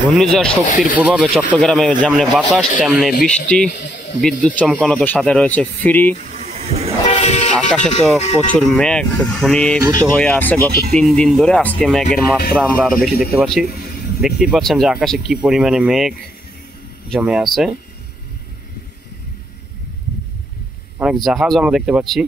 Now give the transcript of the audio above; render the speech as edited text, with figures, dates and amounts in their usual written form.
ঘূর্ণিঝড় শক্তির প্রভাবে চট্টগ্রামে যেমনি বাতাস তেমনি বৃষ্টি, বিদ্যুৎ চমকানো তো সাথে রয়েছে ফ্রি। আকাশে তো প্রচুর মেঘ ঘনীভূত হয়ে আছে গত 3 দিন ধরে। আজকে মেঘের মাত্রা আমরা আরো বেশি দেখতে পাচ্ছি। দেখতেই পাচ্ছেন যে আকাশে কি পরিমাণে মেঘ জমে আছে। অনেক জাহাজ আমরা দেখতে পাচ্ছি।